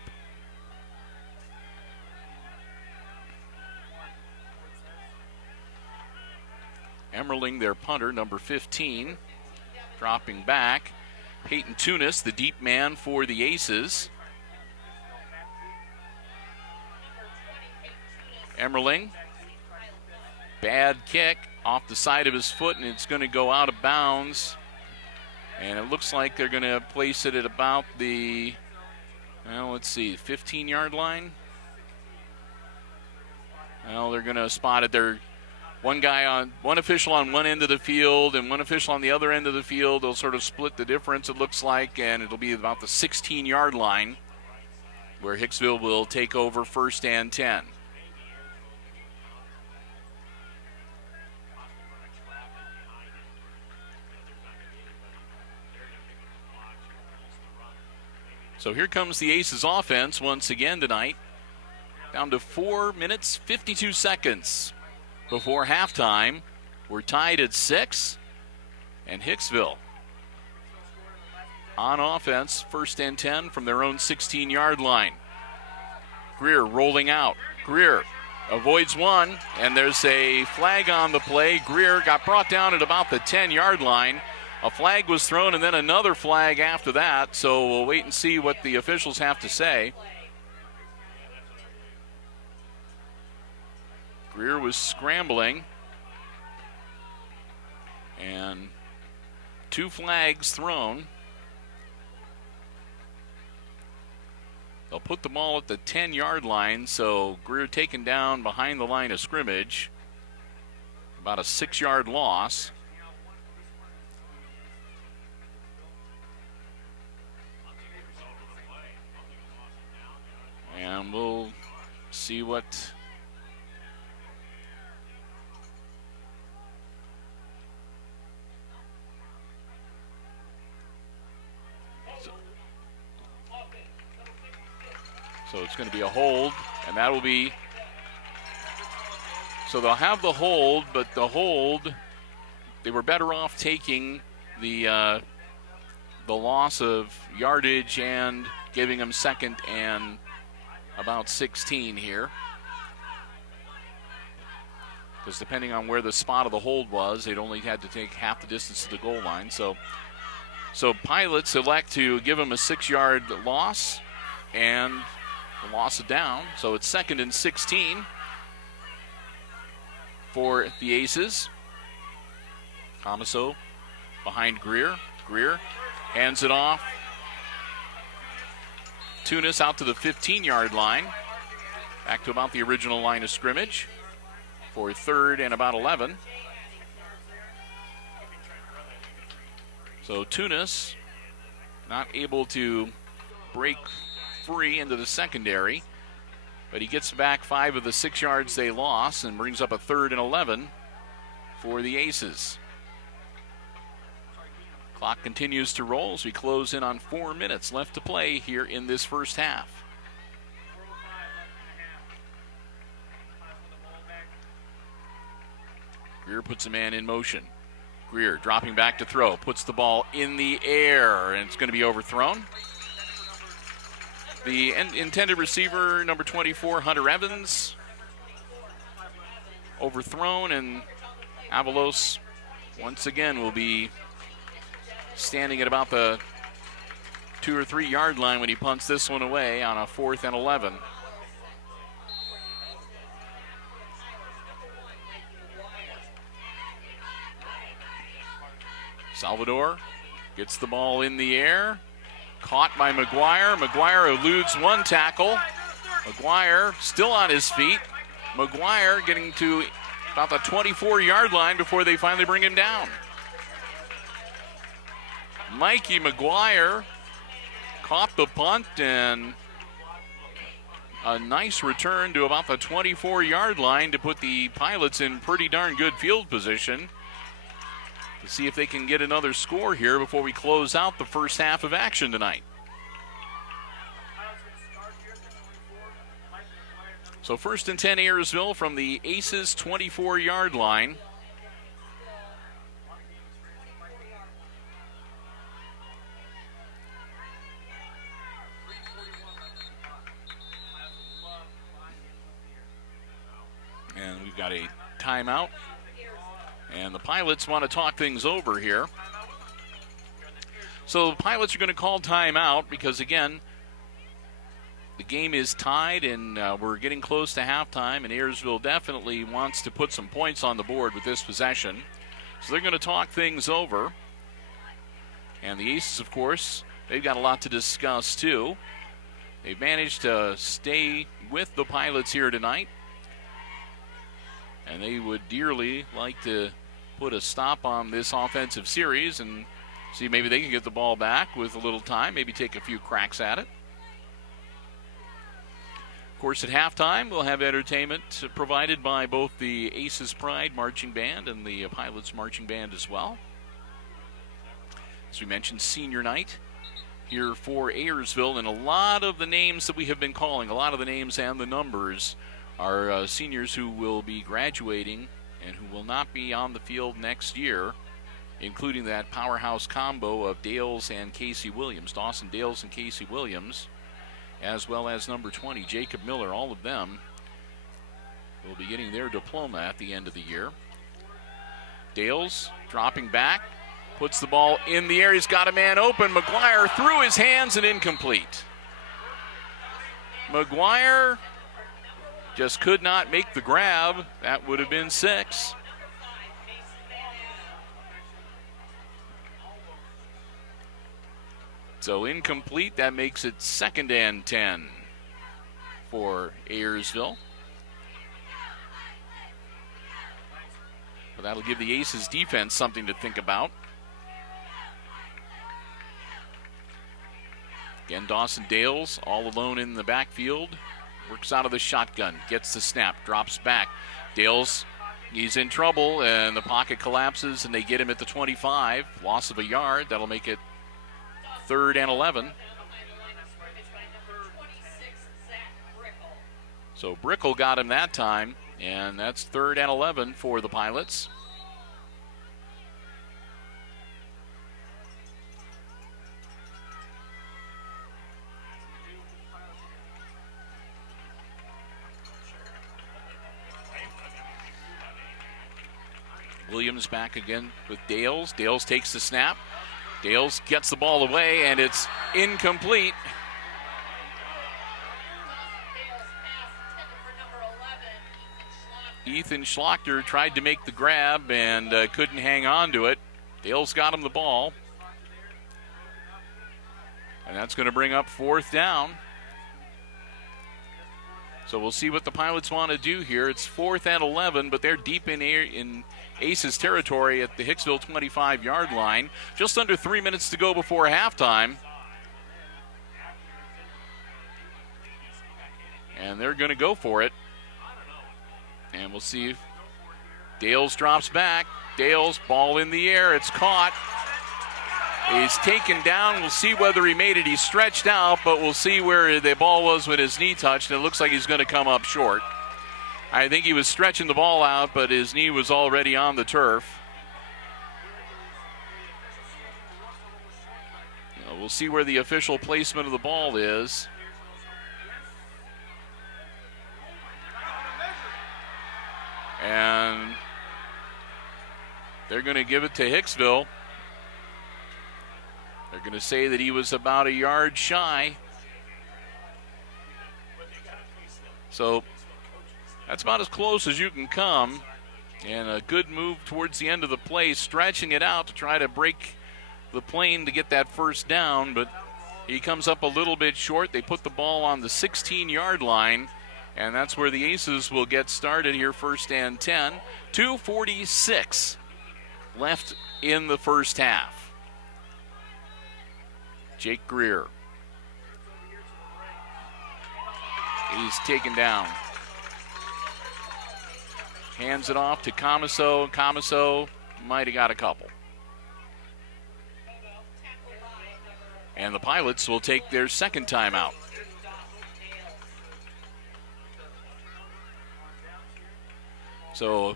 Emmerling, their punter, number 15, dropping back. Peyton Tunis, the deep man for the Aces. Emmerling, bad kick off the side of his foot, and it's going to go out of bounds. And it looks like they're going to place it at about the, well, let's see, 15-yard line. Well, they're going to spot it. They're one official on one end of the field and one official on the other end of the field. They'll sort of split the difference, it looks like, and it'll be about the 16-yard line where Hicksville will take over 1st and 10. So here comes the Aces offense once again tonight. Down to 4 minutes, 52 seconds before halftime. We're tied at 6. And Hicksville on offense, 1st and 10 from their own 16-yard line. Greer rolling out. Greer avoids one, and there's a flag on the play. Greer got brought down at about the 10-yard line. A flag was thrown and then another flag after that, so we'll wait and see what the officials have to say. Greer was scrambling, and 2 flags thrown. They'll put the ball at the 10-yard line, so Greer taken down behind the line of scrimmage. About a 6-yard loss. And we'll see what So it's going to be a hold, and that will be. So they'll have the hold, but the hold, they were better off taking the loss of yardage and giving them second and about 16 here. Because depending on where the spot of the hold was, they'd only had to take half the distance to the goal line. So Pilots elect to give them a 6-yard loss and a loss of down. So it's second and 16 for the Aces. Comiso behind Greer. Greer hands it off. Tunis out to the 15-yard line. Back to about the original line of scrimmage for third and about 11. So Tunis not able to break free into the secondary, but he gets back 5 of the 6 yards they lost and brings up a third and 11 for the Aces. Clock continues to roll as we close in on 4 minutes left to play here in this first half. Greer puts a man in motion. Greer dropping back to throw, puts the ball in the air, and it's going to be overthrown. The intended receiver, number 24, Hunter Evans, overthrown, and Avalos once again will be standing at about the 2 or 3 yard line when he punts this one away on a 4th and 11. Salvador gets the ball in the air. Caught by McGuire. McGuire eludes one tackle. McGuire still on his feet. McGuire getting to about the 24-yard line before they finally bring him down. Mikey McGuire caught the punt and a nice return to about the 24-yard line to put the Pilots in pretty darn good field position to see if they can get another score here before we close out the first half of action tonight. So 1st and 10 Ayersville from the Aces 24-yard line. And we've got a timeout. And the Pilots want to talk things over here. So the Pilots are going to call timeout because, again, the game is tied and we're getting close to halftime, and Ayersville definitely wants to put some points on the board with this possession. So they're going to talk things over. And the Aces, of course, they've got a lot to discuss too. They've managed to stay with the Pilots here tonight, and they would dearly like to put a stop on this offensive series and see maybe they can get the ball back with a little time, maybe take a few cracks at it. Of course, at halftime, we'll have entertainment provided by both the Aces Pride Marching Band and the Pilots Marching Band as well. As we mentioned, senior night here for Ayersville, and a lot of the names that we have been calling, a lot of the names and the numbers are seniors who will be graduating and who will not be on the field next year, including that powerhouse combo of Dales and Casey Williams, Dawson Dales and Casey Williams, as well as number 20, Jacob Miller. All of them will be getting their diploma at the end of the year. Dales dropping back, puts the ball in the air. He's got a man open. McGuire through his hands and incomplete. McGuire just could not make the grab. That would have been 6. So incomplete. That makes it 2nd and 10 for Ayersville. But that'll give the Aces defense something to think about. Again, Dawson Dales all alone in the backfield. Works out of the shotgun, gets the snap, drops back. Dales, he's in trouble, and the pocket collapses, and they get him at the 25. Loss of a yard. That'll make it 3rd and 11. So Brickell got him that time, and that's 3rd and 11 for the Pilots. Williams back again with Dales. Dales takes the snap. Dales gets the ball away, and it's incomplete. Ethan Schlachter tried to make the grab and couldn't hang on to it. Dales got him the ball. And that's going to bring up 4th down. So we'll see what the Pilots want to do here. It's 4th and 11, but they're deep in Aces territory at the Hicksville 25-yard line. Just under 3 minutes to go before halftime. And they're going to go for it. And we'll see if Dales drops back. Dales, ball in the air. It's caught. He's taken down. We'll see whether he made it. He's stretched out, but we'll see where the ball was when his knee touched. And it looks like he's going to come up short. I think he was stretching the ball out, but his knee was already on the turf. We'll see where the official placement of the ball is. And they're going to give it to Hicksville. They're going to say that he was about a yard shy. So that's about as close as you can come. And a good move towards the end of the play, stretching it out to try to break the plane to get that first down. But he comes up a little bit short. They put the ball on the 16-yard line. And that's where the Aces will get started here, 1st and 10. 2:46 left in the first half. Jake Greer. He's taken down. Hands it off to Comiso. Comiso might have got a couple. And the Pilots will take their second timeout. So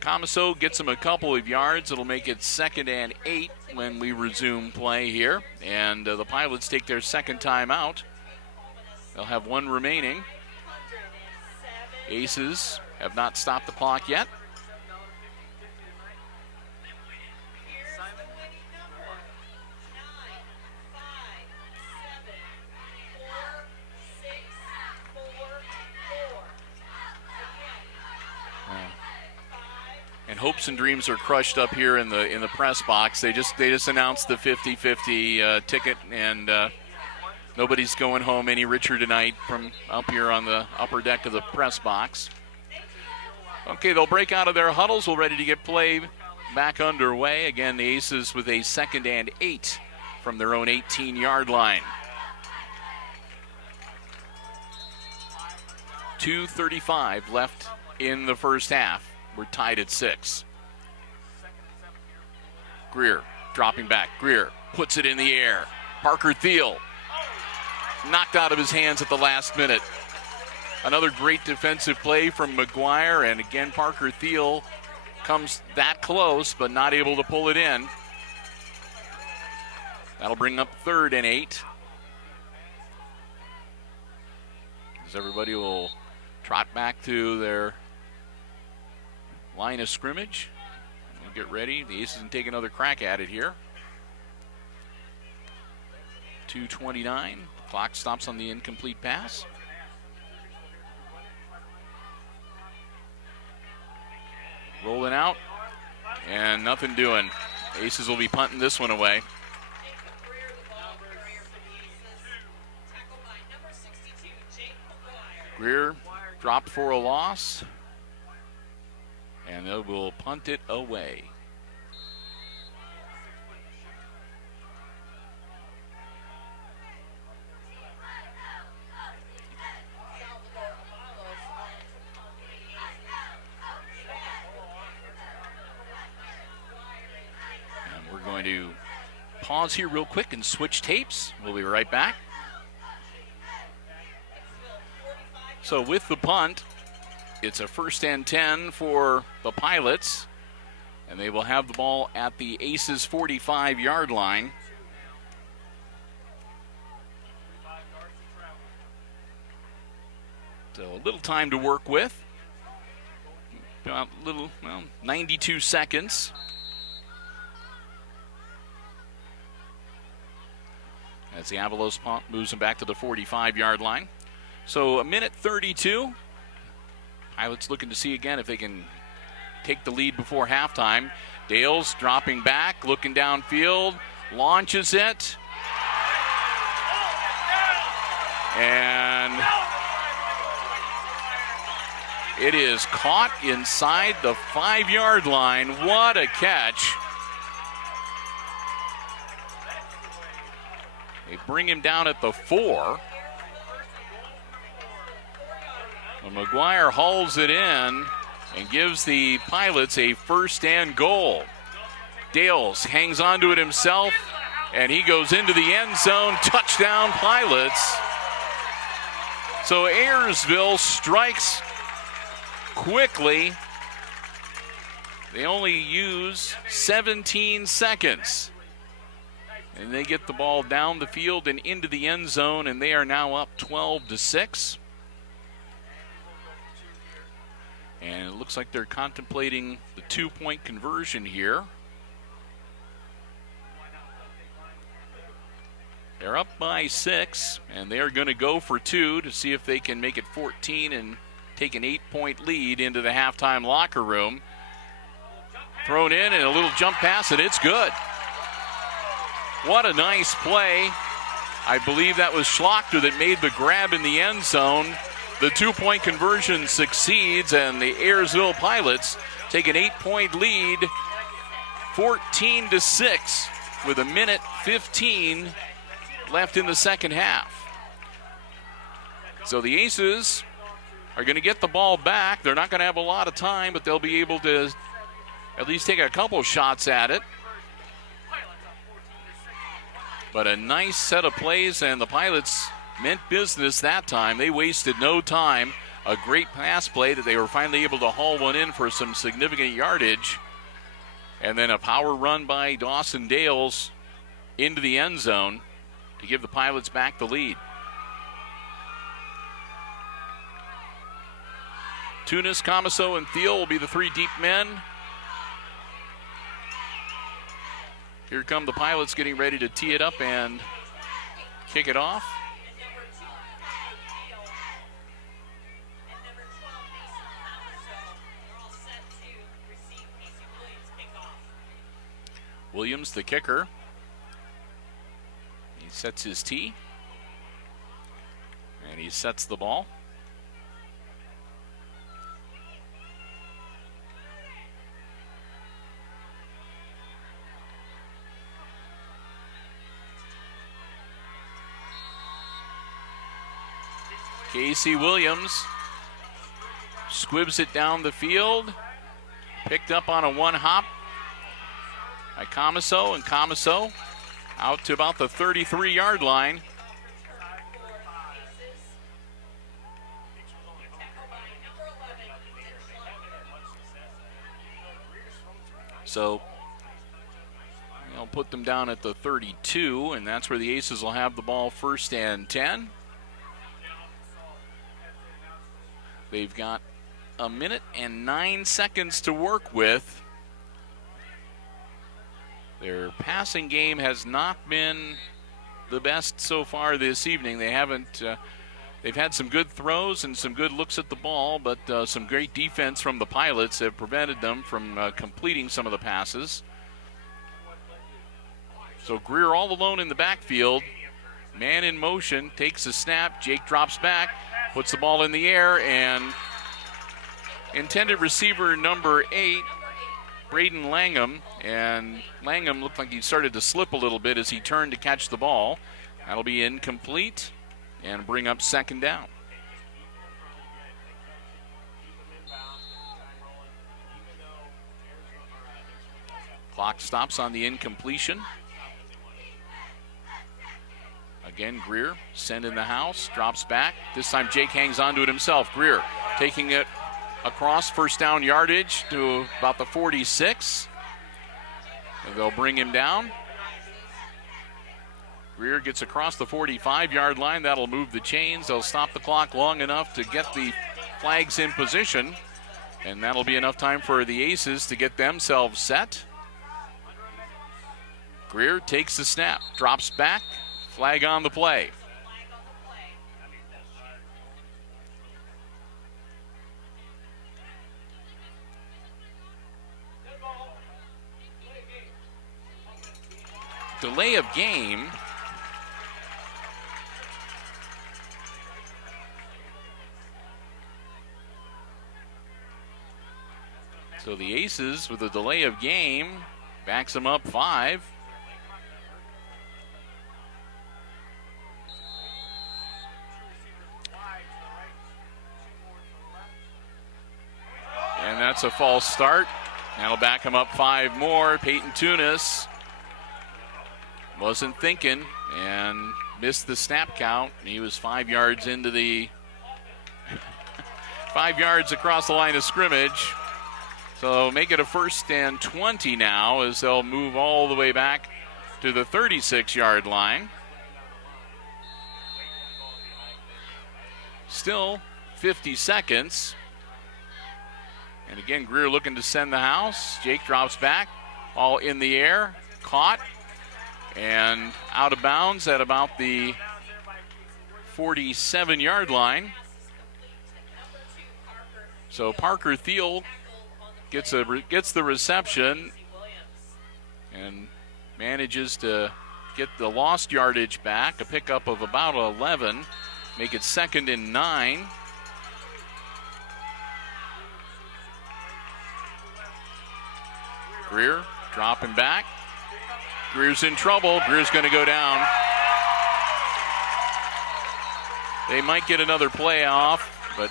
Comiso gets him a couple of yards. It'll make it 2nd and 8 when we resume play here. And the Pilots take their second timeout. They'll have one remaining. Aces have not stopped the clock yet. And hopes and dreams are crushed up here in the press box. They just announced the 50-50 ticket, and nobody's going home any richer tonight from up here on the upper deck of the press box. Okay, they'll break out of their huddles. We're ready to get play back underway. Again, the Aces with a 2nd and 8 from their own 18-yard line. 2:35 left in the first half. We're tied at 6. Greer dropping back. Greer puts it in the air. Parker Thiel knocked out of his hands at the last minute. Another great defensive play from McGuire, and again Parker Thiel comes that close but not able to pull it in. That'll bring up 3rd and 8. As everybody will trot back to their line of scrimmage. We'll get ready. The Aces can take another crack at it here. 2:29. Clock stops on the incomplete pass. Rolling out. And nothing doing. Aces will be punting this one away. Greer dropped for a loss. And they will punt it away. And we're going to pause here real quick and switch tapes. We'll be right back. So with the punt, it's a 1st and 10 for the Pilots, and they will have the ball at the Aces 45-yard line. So a little time to work with. About 92 seconds. As the Avalos moves him back to the 45-yard line. So a minute 32. Pilots looking to see again if they can take the lead before halftime. Dales dropping back, looking downfield, launches it. And it is caught inside the 5-yard line. What a catch. They bring him down at the 4. Well, McGuire hauls it in and gives the Pilots a 1st and goal. Dales hangs onto it himself, and he goes into the end zone. Touchdown, Pilots. So Ayersville strikes quickly. They only use 17 seconds. And they get the ball down the field and into the end zone, and they are now up 12-6. And it looks like they're contemplating the 2-point conversion here. They're up by 6, and they're going to go for 2 to see if they can make it 14 and take an 8-point lead into the halftime locker room. Thrown in and a little jump pass, and it's good. What a nice play. I believe that was Schlachter that made the grab in the end zone. The 2-point conversion succeeds, and the Ayersville Pilots take an 8-point lead, 14-6, with a minute 15 left in the second half. So the Aces are going to get the ball back. They're not going to have a lot of time, but they'll be able to at least take a couple shots at it. But a nice set of plays, and the Pilots meant business that time. They wasted no time. A great pass play that they were finally able to haul one in for some significant yardage. And then a power run by Dawson Dales into the end zone to give the Pilots back the lead. Tunis, Comiso, and Thiel will be the 3 deep men. Here come the Pilots getting ready to tee it up and kick it off. Williams, the kicker. He sets his tee. And he sets the ball. Casey Williams squibs it down the field. Picked up on a 1-hop by Comiso, and Comiso out to about the 33-yard line. So they'll put them down at the 32, and that's where the Aces will have the ball 1st and 10. They've got a minute and 9 seconds to work with. Their passing game has not been the best so far this evening. They haven't. They've had some good throws and some good looks at the ball, but some great defense from the Pilots have prevented them from completing some of the passes. So Greer all alone in the backfield. Man in motion, takes a snap. Jake drops back, puts the ball in the air, and intended receiver number 8, Braden Langham. And Langham looked like he started to slip a little bit as he turned to catch the ball. That'll be incomplete and bring up 2nd down. Clock stops on the incompletion. Again, Greer sent in the house, drops back. This time Jake hangs on to it himself. Greer taking it across, first down yardage to about the 46. And they'll bring him down. Greer gets across the 45-yard line. That'll move the chains. They'll stop the clock long enough to get the flags in position. And that'll be enough time for the Aces to get themselves set. Greer takes the snap, drops back, flag on the play. Delay of game. So the Aces, with a delay of game, backs them up 5. And that's a false start. That'll back him up 5 more. Peyton Tunis wasn't thinking and missed the snap count. He was 5 yards into the 5 yards across the line of scrimmage. So make it a 1st and 20 now as they'll move all the way back to the 36-yard line. Still 50 seconds. And again, Greer looking to send the house. Jake drops back, all in the air, caught, and out of bounds at about the 47-yard line. So Parker Thiel gets the reception and manages to get the lost yardage back, a pickup of about 11, make it 2nd and 9. Greer dropping back. Greer's in trouble. Greer's going to go down. They might get another play off, but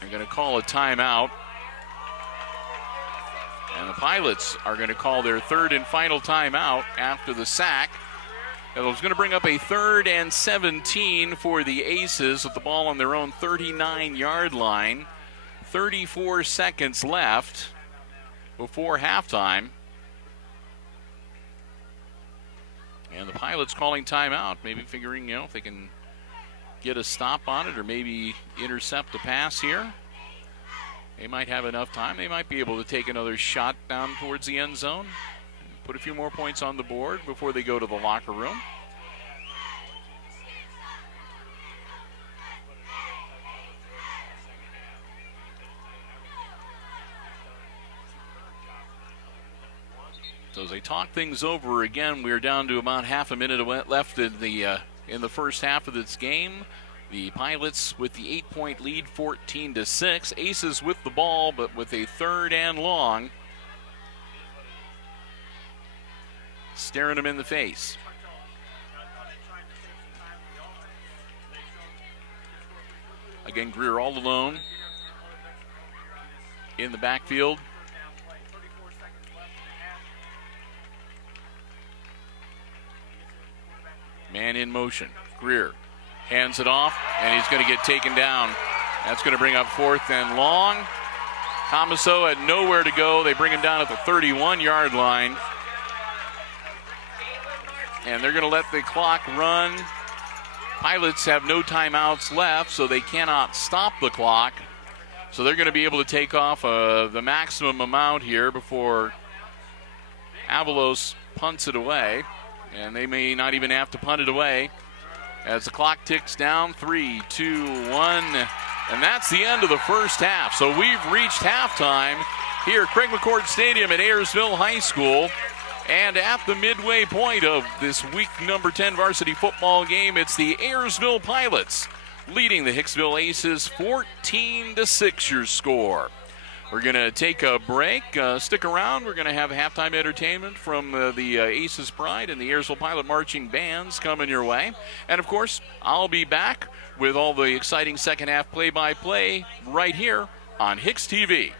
they're going to call a timeout. And the Pilots are going to call their 3rd and final timeout after the sack. It was going to bring up a 3rd and 17 for the Aces with the ball on their own 39-yard line. 34 seconds left before halftime. And the Pilots calling timeout, maybe figuring, if they can get a stop on it or maybe intercept a pass here. They might have enough time. They might be able to take another shot down towards the end zone. Put a few more points on the board before they go to the locker room. So as they talk things over again, we're down to about half a minute left in the first half of this game. The Pilots with the 8-point lead, 14-6. Aces with the ball, but with a 3rd and long. Staring them in the face. Again, Greer all alone in the backfield. Man in motion. Greer hands it off, and he's going to get taken down. That's going to bring up 4th and long. Tomaso had nowhere to go. They bring him down at the 31-yard line. And they're going to let the clock run. Pilots have no timeouts left, so they cannot stop the clock. So they're going to be able to take off the maximum amount here before Avalos punts it away. And they may not even have to punt it away as the clock ticks down. 3, 2, 1. And that's the end of the first half. So we've reached halftime here at Craig McCord Stadium at Ayersville High School. And at the midway point of this week number 10 varsity football game, it's the Ayersville Pilots leading the Hicksville Aces 14-6 your score. We're going to take a break. Stick around. We're going to have halftime entertainment from the Aces Pride and the Ayersville Pilot Marching Bands coming your way. And, of course, I'll be back with all the exciting second half play-by-play right here on HIX-TV.